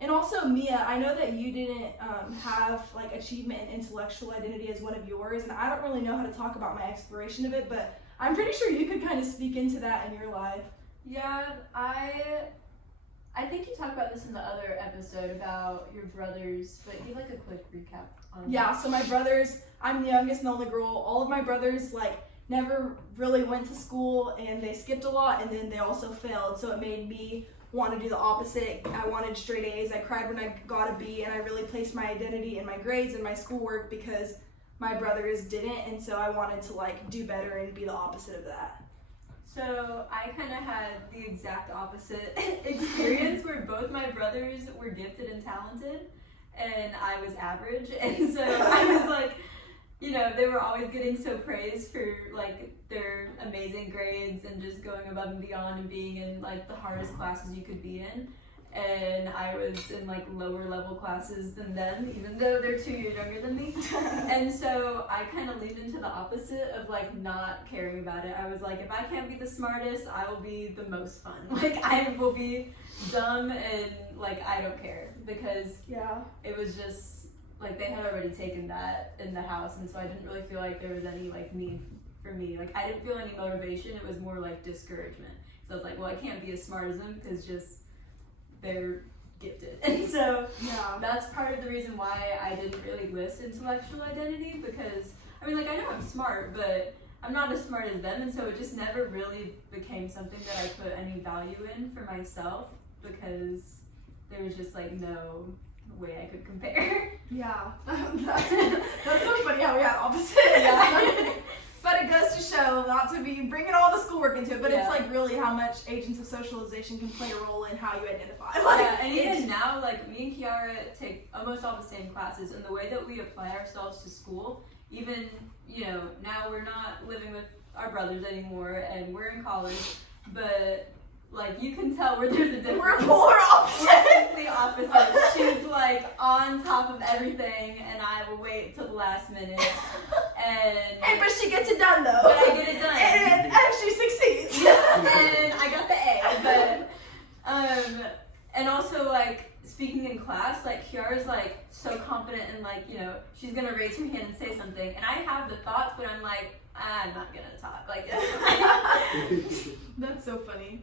And also Mia, I know that you didn't have like achievement and intellectual identity as one of yours, and I don't really know how to talk about my exploration of it, but I'm pretty sure you could kind of speak into that in your life. Yeah, I think you talked about this in the other episode about your brothers, but give like a quick recap on that. So my brothers, I'm the youngest and the only girl. All of my brothers like never really went to school, and they skipped a lot, and then they also failed. So it made me want to do the opposite. I wanted straight A's. I cried when I got a B, and I really placed my identity in my grades and my schoolwork because my brothers didn't, and so I wanted to like do better and be the opposite of that. So I kind of had the exact opposite experience where both my brothers were gifted and talented, and I was average. And so I was like, you know, they were always getting so praised for like their amazing grades and just going above and beyond and being in like the hardest classes you could be in. And I was in like lower level classes than them, even though they're 2 years younger than me. And so I kind of leaned into the opposite of like not caring about it. I was like, if I can't be the smartest, I will be the most fun. Like I will be dumb and like I don't care, because it was just like they had already taken that in the house, and so I didn't really feel like there was any like need for me. Like I didn't feel any motivation. It was more like discouragement. So I was like, well, I can't be as smart as them because just they're gifted. And so that's part of the reason why I didn't really list intellectual identity, because I mean, like I know I'm smart, but I'm not as smart as them, and so it just never really became something that I put any value in for myself, because there was just like no way I could compare. Yeah, that's so funny how we had opposite. Yeah. But it goes to show not to be bringing all the schoolwork into it, but Yeah. it's like really how much agents of socialization can play a role in how you identify. Yeah, and even now, like me and Kiara take almost all the same classes, and the way that we apply ourselves to school, even, you know, now we're not living with our brothers anymore, and we're in college, but like you can tell where there's a difference. We're polar opposite. We're the opposite. She's like on top of everything, and I will wait till the last minute. And Hey, but she gets it done though. But I get it done. And she succeeds. and I got the A. But and also like speaking in class, like Kiara's like so confident and like, you know, she's gonna raise her hand and say something, and I have the thoughts, but I'm like, I'm not gonna talk like this. That's so funny.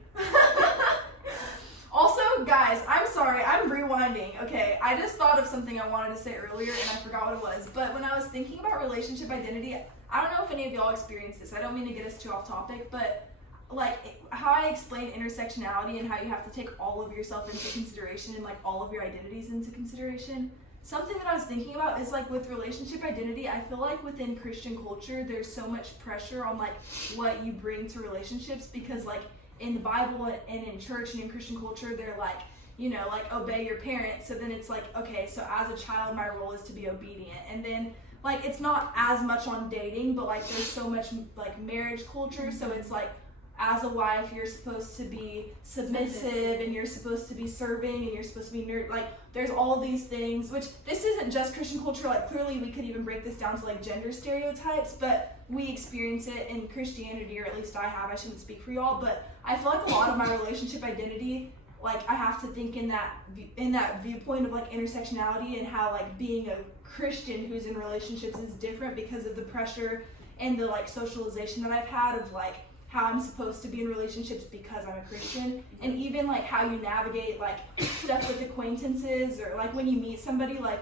Also, guys, I'm sorry, I'm rewinding. Okay, I just thought of something I wanted to say earlier and I forgot what it was. But when I was thinking about relationship identity, I don't know if any of y'all experienced this. I don't mean to get us too off topic, but like how I explained intersectionality and how you have to take all of yourself into consideration and like all of your identities into consideration. Something that I was thinking about is like with relationship identity, I feel like within Christian culture, there's so much pressure on like what you bring to relationships because like in the Bible and in church and in Christian culture, they're like, you know, like obey your parents. So then it's like, okay, so as a child, my role is to be obedient. And then like, it's not as much on dating, but like there's so much like marriage culture. So it's like, as a wife, you're supposed to be submissive and you're supposed to be serving and you're supposed to be like there's all these things, which this isn't just Christian culture. Like clearly we could even break this down to like gender stereotypes, but we experience it in Christianity, or at least I have. I shouldn't speak for y'all, but I feel like a lot of my relationship identity, like I have to think in that viewpoint of like intersectionality and how like being a Christian who's in relationships is different because of the pressure and the like socialization that I've had of like how I'm supposed to be in relationships because I'm a Christian, and even like how you navigate like stuff with acquaintances, or like when you meet somebody, like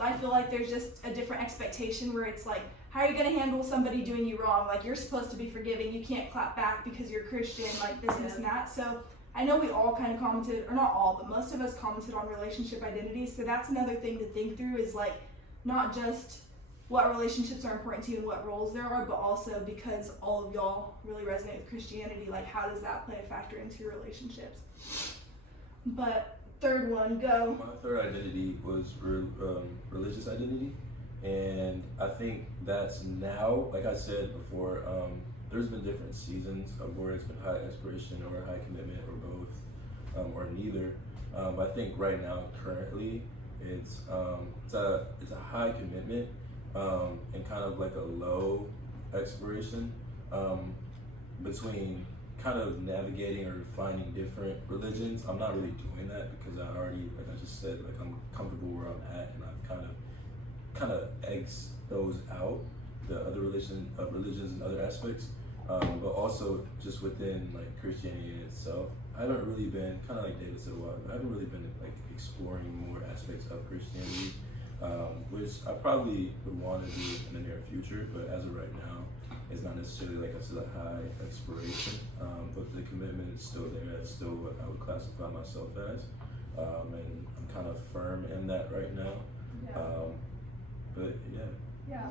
I feel like there's just a different expectation where it's like, how are you going to handle somebody doing you wrong? Like you're supposed to be forgiving, you can't clap back because you're Christian, like this and that. So I know we all kind of commented, or not all, but most of us commented on relationship identities. So that's another thing to think through, is like not just what relationships are important to you and what roles there are, but also because all of y'all really resonate with Christianity, like how does that play a factor into your relationships? But third one, go. My third identity was religious identity, and I think that's now, like I said before, there's been different seasons of where it's been high aspiration or high commitment or both, or neither. But I think right now, currently, it's a high commitment. And kind of like a low exploration between kind of navigating or finding different religions. I'm not really doing that because I already, like I just said, like I'm comfortable where I'm at, and I've kind of egged those out, the other religions and other aspects, but also just within like Christianity in itself. I haven't really been, kind of like David said a while ago, I haven't really been like exploring more aspects of Christianity. Which I probably would want to do in the near future, but as of right now, it's not necessarily like I said a high exploration, but the commitment is still there. That's still what I would classify myself as, and I'm kind of firm in that right now. But yeah.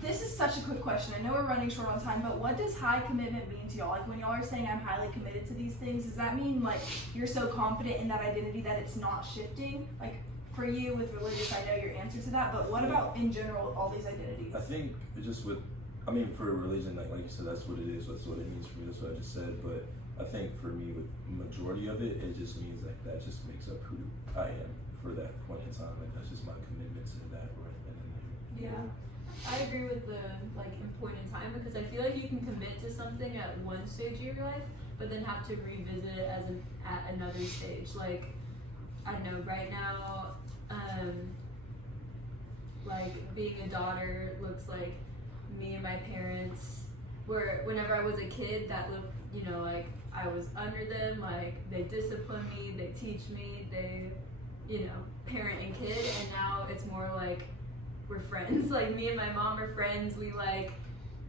This is such a quick question. I know we're running short on time, but what does high commitment mean to y'all? Like when y'all are saying I'm highly committed to these things, does that mean like you're so confident in that identity that it's not shifting? Like for you with religious, I know your answer to that, but what about in general with all these identities? I think just with, I mean, for religion, like you said, that's what it is. That's what it means for me. That's what I just said. But I think for me, with the majority of it, it just means like that just makes up who I am for that point in time. Like that's just my commitment to that right then and there. Yeah, I agree with the like in point in time, because I feel like you can commit to something at one stage of your life, but then have to revisit it at another stage. Like I don't know, right now, like being a daughter looks like me and my parents. Where whenever I was a kid, that looked, you know, like I was under them, like they discipline me, they teach me, they, you know, parent and kid, and now it's more like we're friends. Like me and my mom are friends. We like,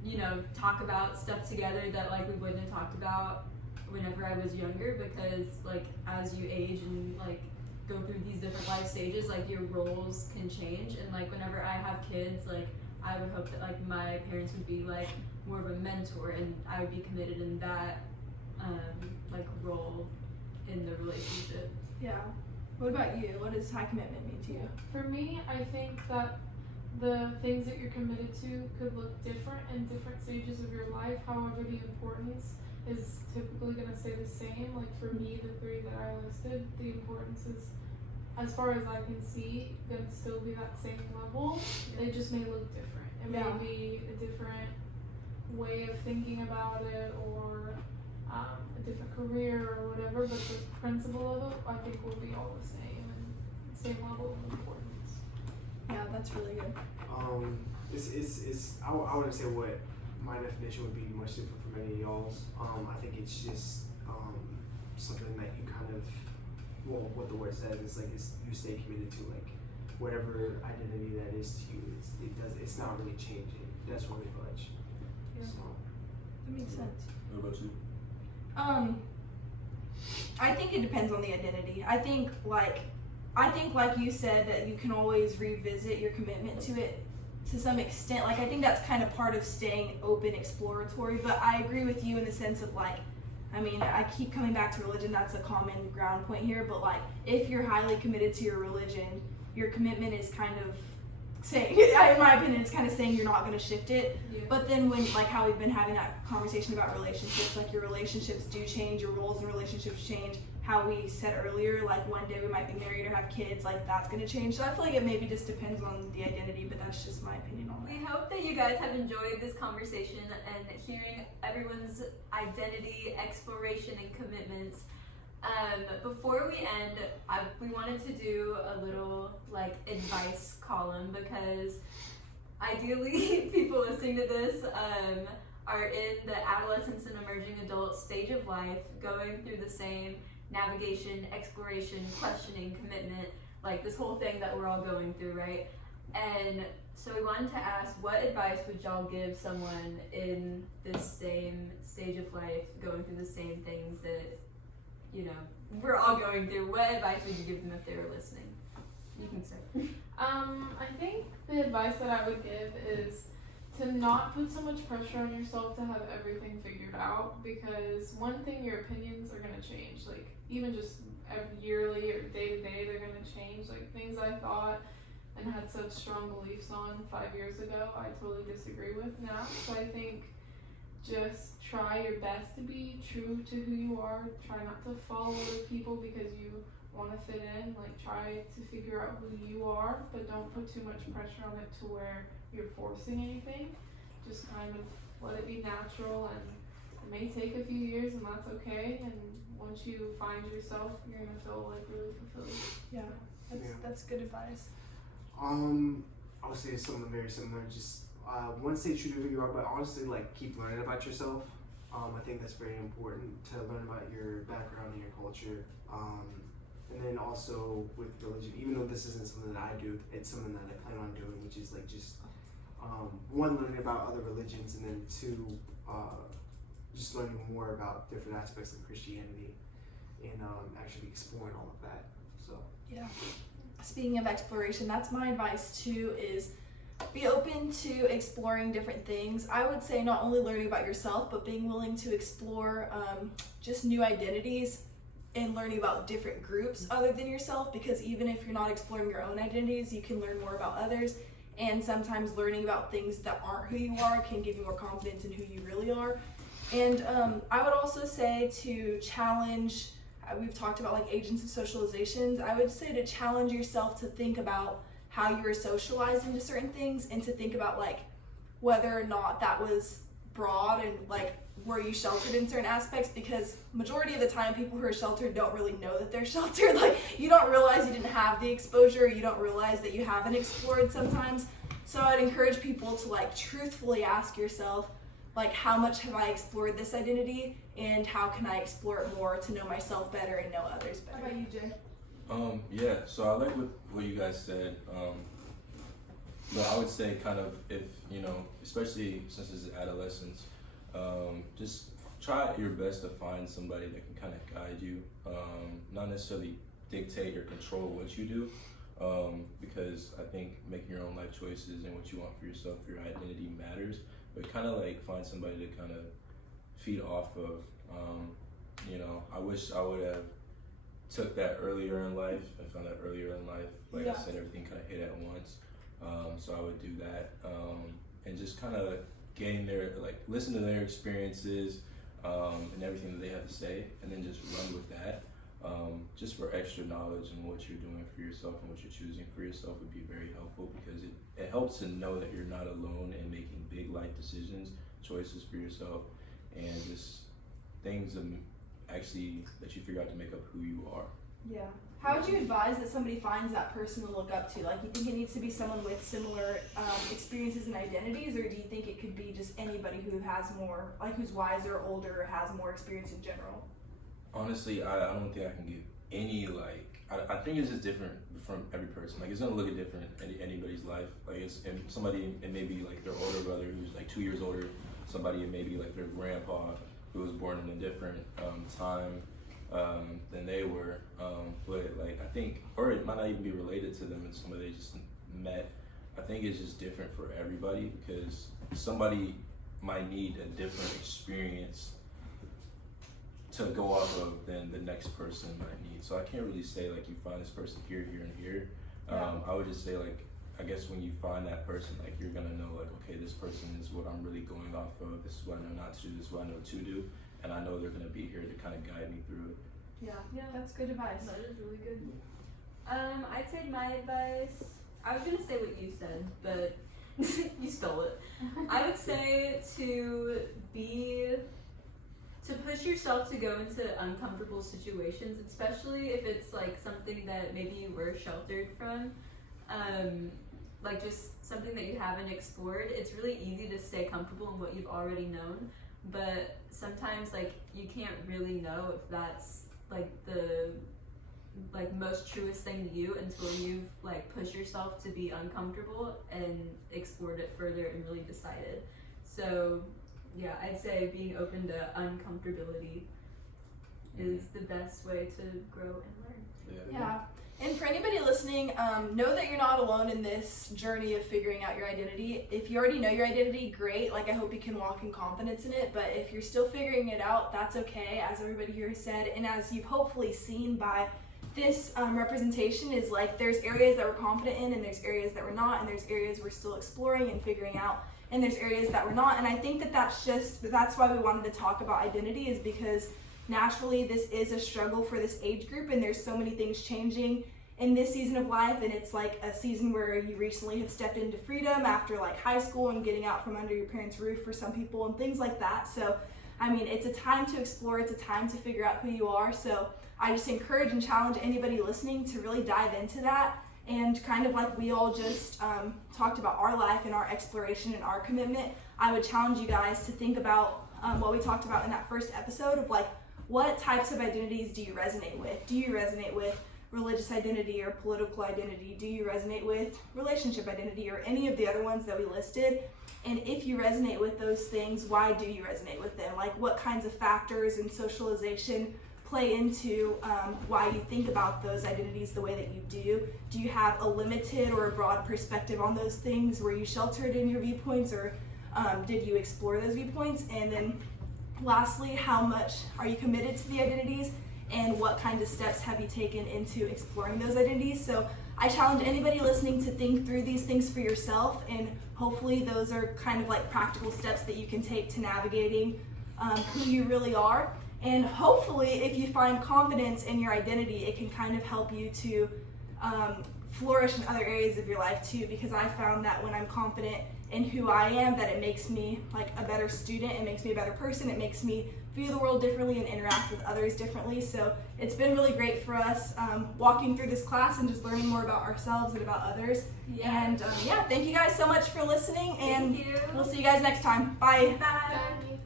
you know, talk about stuff together that like we wouldn't have talked about whenever I was younger, because like as you age and like go through these different life stages, like your roles can change. And like whenever I have kids, like I would hope that like my parents would be like more of a mentor, and I would be committed in that like role in the relationship. Yeah. What about you? What does high commitment mean to you? For me, I think that the things that you're committed to could look different in different stages of your life. However, the importance is typically going to stay the same. Like for me, the three that I listed, the importance is, as far as I can see, going to still be that same level. It just may look different. It may be a different way of thinking about it, or a different career or whatever, but the principle of it, I think, will be all the same and same level of importance. Yeah, that's really good. I wouldn't say what my definition would be much different from any of y'all's. I think it's just something that you kind of, well, what the word says is like you stay committed to, like whatever identity that is to you. It's not really changing. It doesn't really budge. Yeah. So That makes sense. What about you? I think it depends on the identity. I think like you said, that you can always revisit your commitment to it to some extent. Like I think that's kind of part of staying open, exploratory, but I agree with you in the sense of like, I mean, I keep coming back to religion, that's a common ground point here, but like if you're highly committed to your religion, your commitment is kind of saying, in my opinion, it's kind of saying you're not going to shift it. Yeah. But then when, like how we've been having that conversation about relationships, like your relationships do change, your roles in relationships change. How we said earlier, like one day we might be married or have kids, like that's going to change. So I feel like it maybe just depends on the identity, but that's just my opinion on We that. hope that you guys have enjoyed this conversation and hearing everyone's identity, exploration, and commitments. Before we end, we wanted to do a little like advice column, because ideally people listening to this are in the adolescence and emerging adult stage of life, going through the same navigation, exploration, questioning, commitment, like this whole thing that we're all going through, right? And so we wanted to ask, what advice would y'all give someone in this same stage of life, going through the same things that, you know, we're all going through? What advice would you give them if they were listening? You can say. I think the advice that I would give is to not put so much pressure on yourself to have everything figured out, because one thing, your opinions are going to change. Like even just yearly or day to day, they're going to change. Like things I thought and had such strong beliefs on 5 years ago, I totally disagree with now. So I think just try your best to be true to who you are. Try not to follow other people because you want to fit in. Like try to figure out who you are, but don't put too much pressure on it to where you're forcing anything. Just kind of let it be natural, and it may take a few years, and that's okay. And once you find yourself, you're gonna feel like really fulfilled. Yeah, that's good advice. I would say something very similar. Just one, stay true to who you are, but honestly, like keep learning about yourself. I think that's very important to learn about your background and your culture. And then also with religion, even though this isn't something that I do, it's something that I plan on doing, which is like just one, learning about other religions, and then two, just learning more about different aspects of Christianity, and actually exploring all of that. So Yeah. Speaking of exploration, that's my advice too, is be open to exploring different things. I would say not only learning about yourself, but being willing to explore just new identities and learning about different groups other than yourself, because even if you're not exploring your own identities, you can learn more about others, and sometimes learning about things that aren't who you are can give you more confidence in who you really are. And I would also say to challenge, we've talked about like agents of socializations, I would say to challenge yourself to think about how you were socialized into certain things, and to think about like whether or not that was broad, and like were you sheltered in certain aspects, because majority of the time people who are sheltered don't really know that they're sheltered. Like you don't realize you didn't have the exposure, you don't realize that you haven't explored sometimes. So I'd encourage people to like truthfully ask yourself, like how much have I explored this identity, and how can I explore it more to know myself better and know others better. How about you, Jay? Yeah, so I like what you guys said. But I would say kind of, if, you know, especially since it's adolescence, just try your best to find somebody that can kind of guide you, not necessarily dictate or control what you do, because I think making your own life choices and what you want for yourself, for your identity matters, but kind of like find somebody to kind of feed off of. You know, I wish I would have took that earlier in life and found that earlier in life. Like I said, everything kind of hit at once. So I would do that, and just kind of gain their, like, listen to their experiences, and everything that they have to say, and then just run with that. Just for extra knowledge and what you're doing for yourself and what you're choosing for yourself would be very helpful, because it helps to know that you're not alone in making big life decisions, choices for yourself, and just things actually that you figure out to make up who you are. Yeah. How would you advise that somebody finds that person to look up to? Like, you think it needs to be someone with similar experiences and identities, or do you think it could be just anybody who has more, like, who's wiser, older, or has more experience in general? Honestly, I don't think I can give any, like, I think it's just different from every person. Like, it's gonna look different in anybody's life. Like, it's, and somebody, it may be like their older brother who's like 2 years older, somebody it may be like their grandpa who was born in a different time than they were. But like, I think, or it might not even be related to them, it's somebody they just met. I think it's just different for everybody, because somebody might need a different experience to go off of than the next person might need. So I can't really say like you find this person here, here, and here. I would just say, like, I guess when you find that person, like, you're gonna know, like, okay, this person is what I'm really going off of. This is what I know not to do. This is what I know to do, and I know they're gonna be here to kind of guide me through it. Yeah, that's good advice. That is really good. I'd say my advice, I was gonna say what you said, but you stole it. I would say to push yourself to go into uncomfortable situations, especially if it's like something that maybe you were sheltered from, like just something that you haven't explored. It's really easy to stay comfortable in what you've already known, but sometimes like you can't really know if that's like the most truest thing to you until you've like pushed yourself to be uncomfortable and explored it further and really decided. So yeah, I'd say being open to uncomfortability is the best way to grow and learn. Yeah. And for anybody listening, know that you're not alone in this journey of figuring out your identity. If you already know your identity, great. Like, I hope you can walk in confidence in it. But if you're still figuring it out, that's okay, as everybody here has said. And as you've hopefully seen by this representation, is like there's areas that we're confident in, and there's areas that we're not, and there's areas we're still exploring and figuring out, and there's areas that we're not. And I think that that's why we wanted to talk about identity, is because naturally this is a struggle for this age group, and there's so many things changing in this season of life, and it's like a season where you recently have stepped into freedom after like high school and getting out from under your parents' roof for some people and things like that. So I mean, it's a time to explore, it's a time to figure out who you are. So I just encourage and challenge anybody listening to really dive into that, and kind of like we all just talked about our life and our exploration and our commitment, I would challenge you guys to think about what we talked about in that first episode of like, what types of identities do you resonate with? Do you resonate with religious identity or political identity? Do you resonate with relationship identity or any of the other ones that we listed? And if you resonate with those things, why do you resonate with them? Like, what kinds of factors and socialization play into why you think about those identities the way that you do? Do you have a limited or a broad perspective on those things? Were you sheltered in your viewpoints, or did you explore those viewpoints? And then lastly, how much are you committed to the identities, and what kind of steps have you taken into exploring those identities? So I challenge anybody listening to think through these things for yourself, and hopefully those are kind of like practical steps that you can take to navigating who you really are. And hopefully if you find confidence in your identity, it can kind of help you to flourish in other areas of your life too, because I found that when I'm confident in who I am, that it makes me like a better student, it makes me a better person, it makes me view the world differently and interact with others differently. So it's been really great for us walking through this class and just learning more about ourselves and about others. Yeah. And yeah, thank you guys so much for listening, and we'll see you guys next time. Bye. Bye.